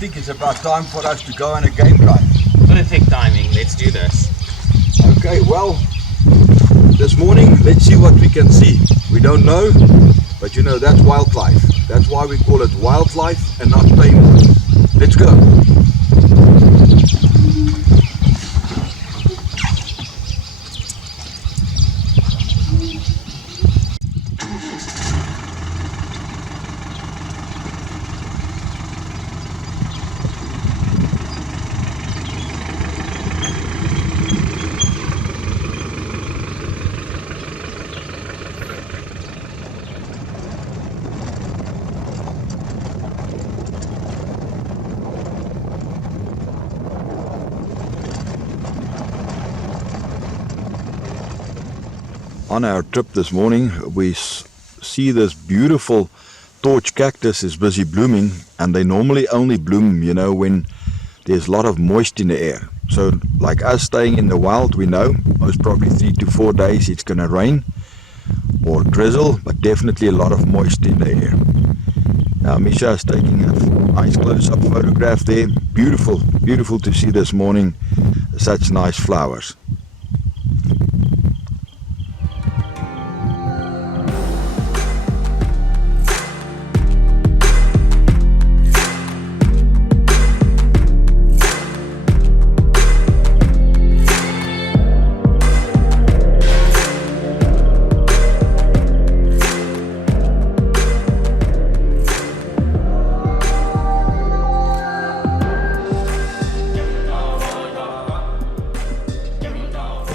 think it's about time for us to go on a game drive. Perfect timing, let's do this. Okay, well, this morning, let's see what we can see. We don't know, but you know, that's wildlife. That's why we call it wildlife and not tame. Let's go. On our trip this morning, we see this beautiful torch cactus is busy blooming, and they normally only bloom, you know, when there's a lot of moisture in the air. So like us staying in the wild, we know most probably 3 to 4 days it's going to rain or drizzle, but definitely a lot of moisture in the air. Now Misha is taking a nice close-up photograph there. Beautiful, beautiful to see this morning, such nice flowers.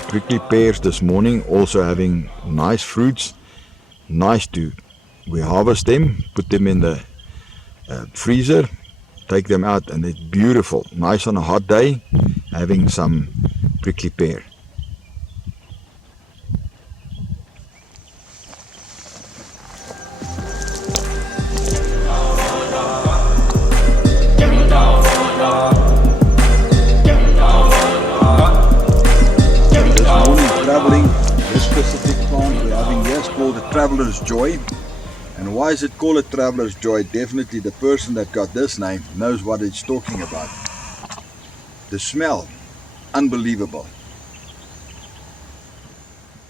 Prickly pears this morning, also having nice fruits. Nice to, we harvest them, put them in the freezer, take them out, and it's beautiful. Nice on a hot day, having some prickly pear. This specific plant we're having here is called the Traveler's Joy. And why is it called a Traveler's Joy? Definitely the person that got this name knows what it's talking about. The smell, unbelievable.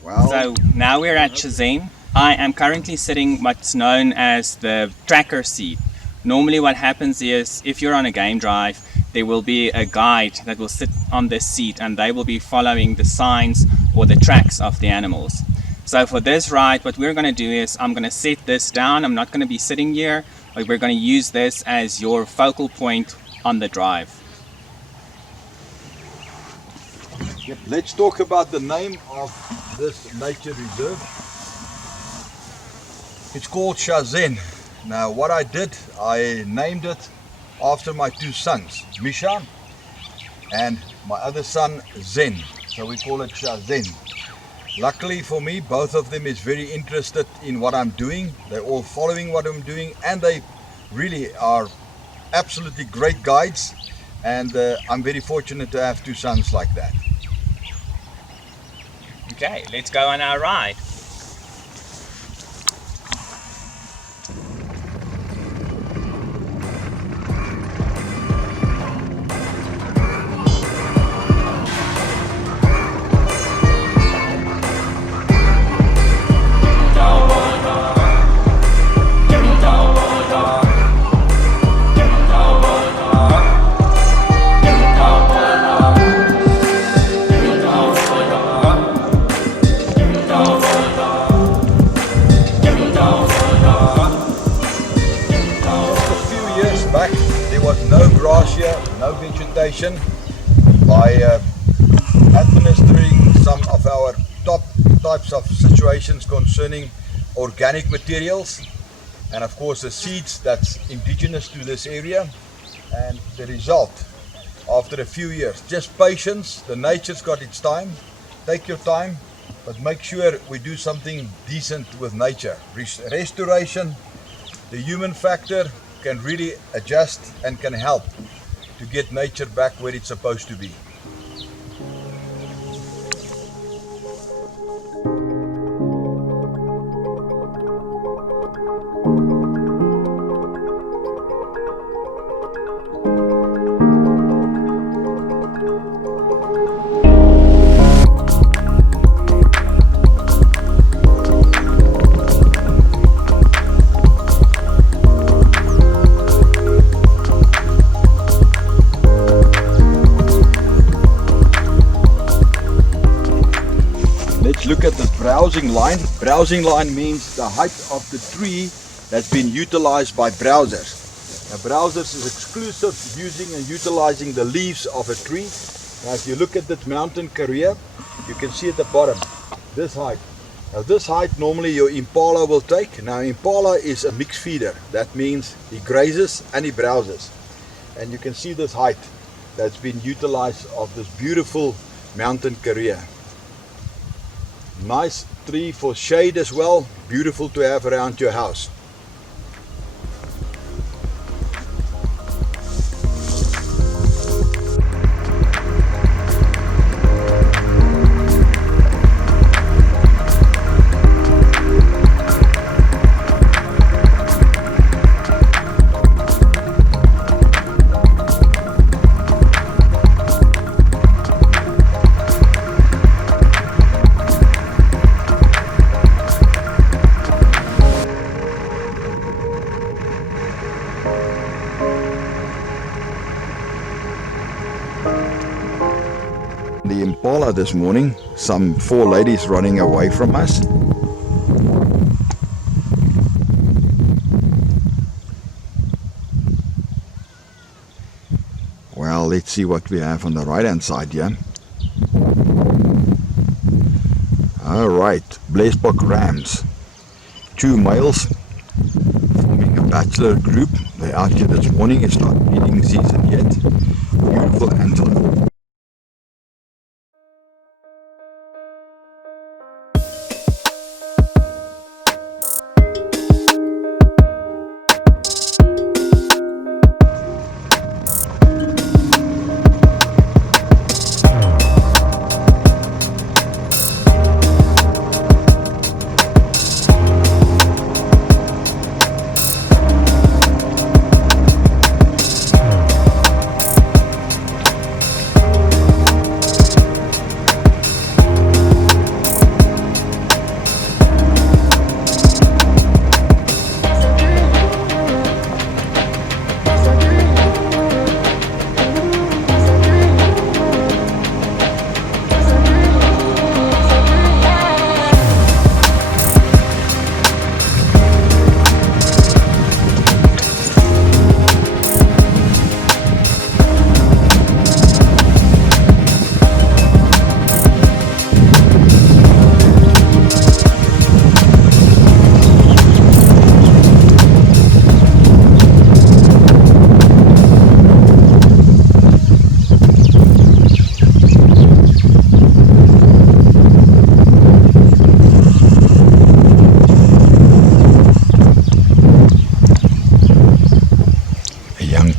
Wow. So now we're at Shazam. I am currently sitting what's known as the tracker seat. Normally what happens is, if you're on a game drive, there will be a guide that will sit on this seat, and they will be following the signs or the tracks of the animals. So for this ride, what we're going to do is, I'm going to set this down. I'm not going to be sitting here, but we're going to use this as your focal point on the drive. Yep. Let's talk about the name of this nature reserve. It's called Shazam. Now what I did, I named it after my two sons, Misha and my other son Zen. So we call it Shazam. Luckily for me, both of them is very interested in what I'm doing. They're all following what I'm doing, and they really are absolutely great guides, and I'm very fortunate to have two sons like that. Okay, let's go on our ride. No vegetation. By administering some of our top types of situations concerning organic materials, and of course the seeds that's indigenous to this area, and the result after a few years, just patience. The nature's got its time. Take your time, but make sure we do something decent with nature. Restoration, the human factor can really adjust and can help to get nature back where it's supposed to be. browsing line. Browsing line means the height of the tree that's been utilized by browsers. Now, browsers is exclusive using and utilizing the leaves of a tree. Now, if you look at that mountain career, you can see at the bottom this height. Now, this height normally your impala will take. Now, impala is a mixed feeder. That means he grazes and he browses. And you can see this height that's been utilized of this beautiful mountain career. Nice tree for shade as well. Beautiful to have around your house. The impala this morning, some 4 ladies running away from us. Well, let's see what we have on the right hand side here. Alright, Blesbok rams. 2 males forming a bachelor group. They're out here this morning. It's not breeding season yet. Beautiful antelope.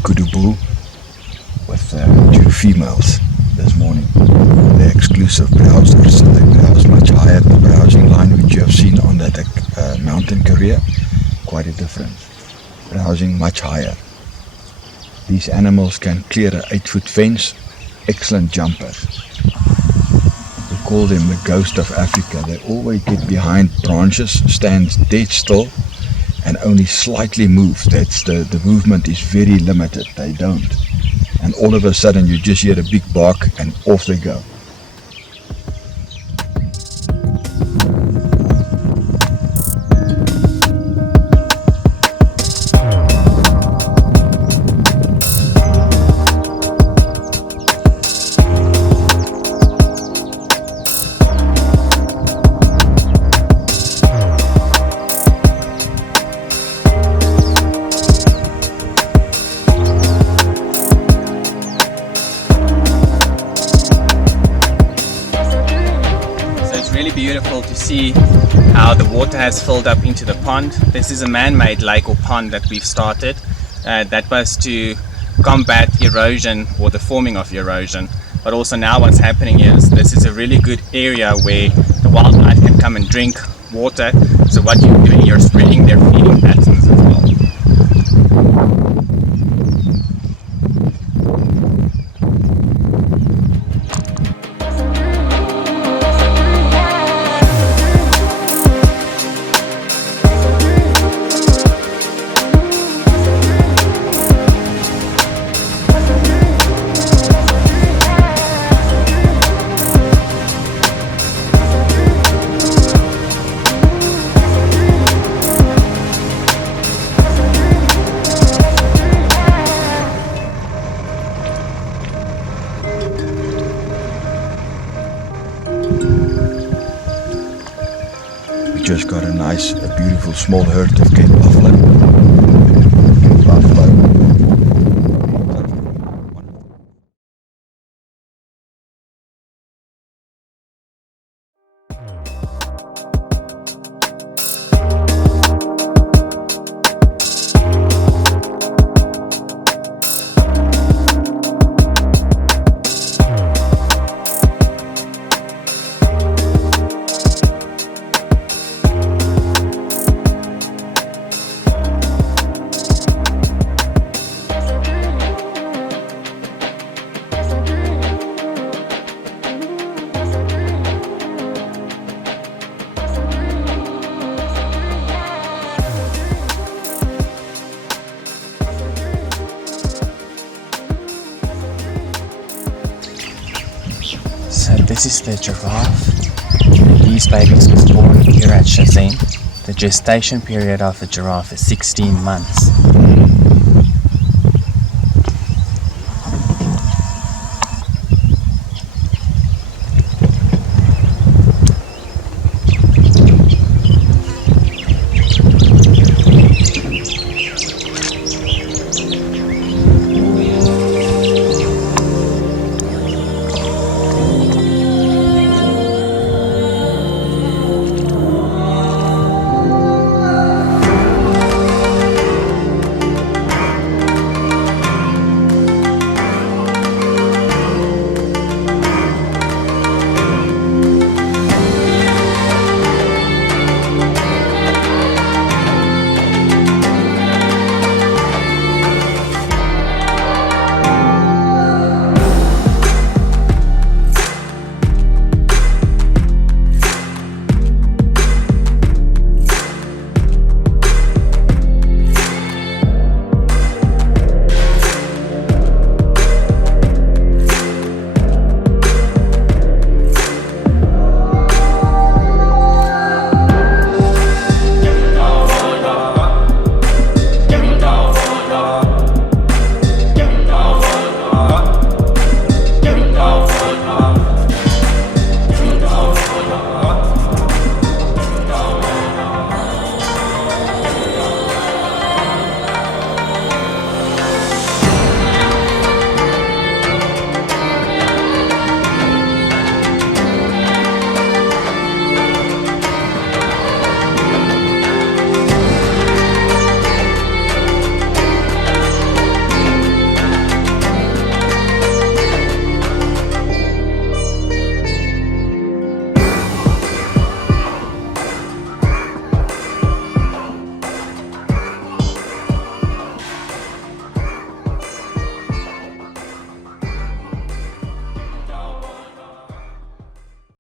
Kudu with 2 females this morning. They're exclusive browsers, so they browse much higher. The browsing line which you have seen on that mountain career, quite a difference. Browsing much higher. These animals can clear an 8-foot fence. Excellent jumpers. We call them the ghost of Africa. They always get behind branches, stand dead still, and only slightly move. That's the movement is very limited. They don't. And all of a sudden you just hear a big bark and off they go. Beautiful to see how the water has filled up into the pond. This is a man-made lake or pond that we've started. That was to combat erosion or the forming of erosion. But also now what's happening is this is a really good area where the wildlife can come and drink water. So what you're doing, you're spreading their feeding patterns as well. just got a beautiful small herd of buffalo. Buffalo. So this is the giraffe. These babies was born here at Shazam. The gestation period of a giraffe is 16 months.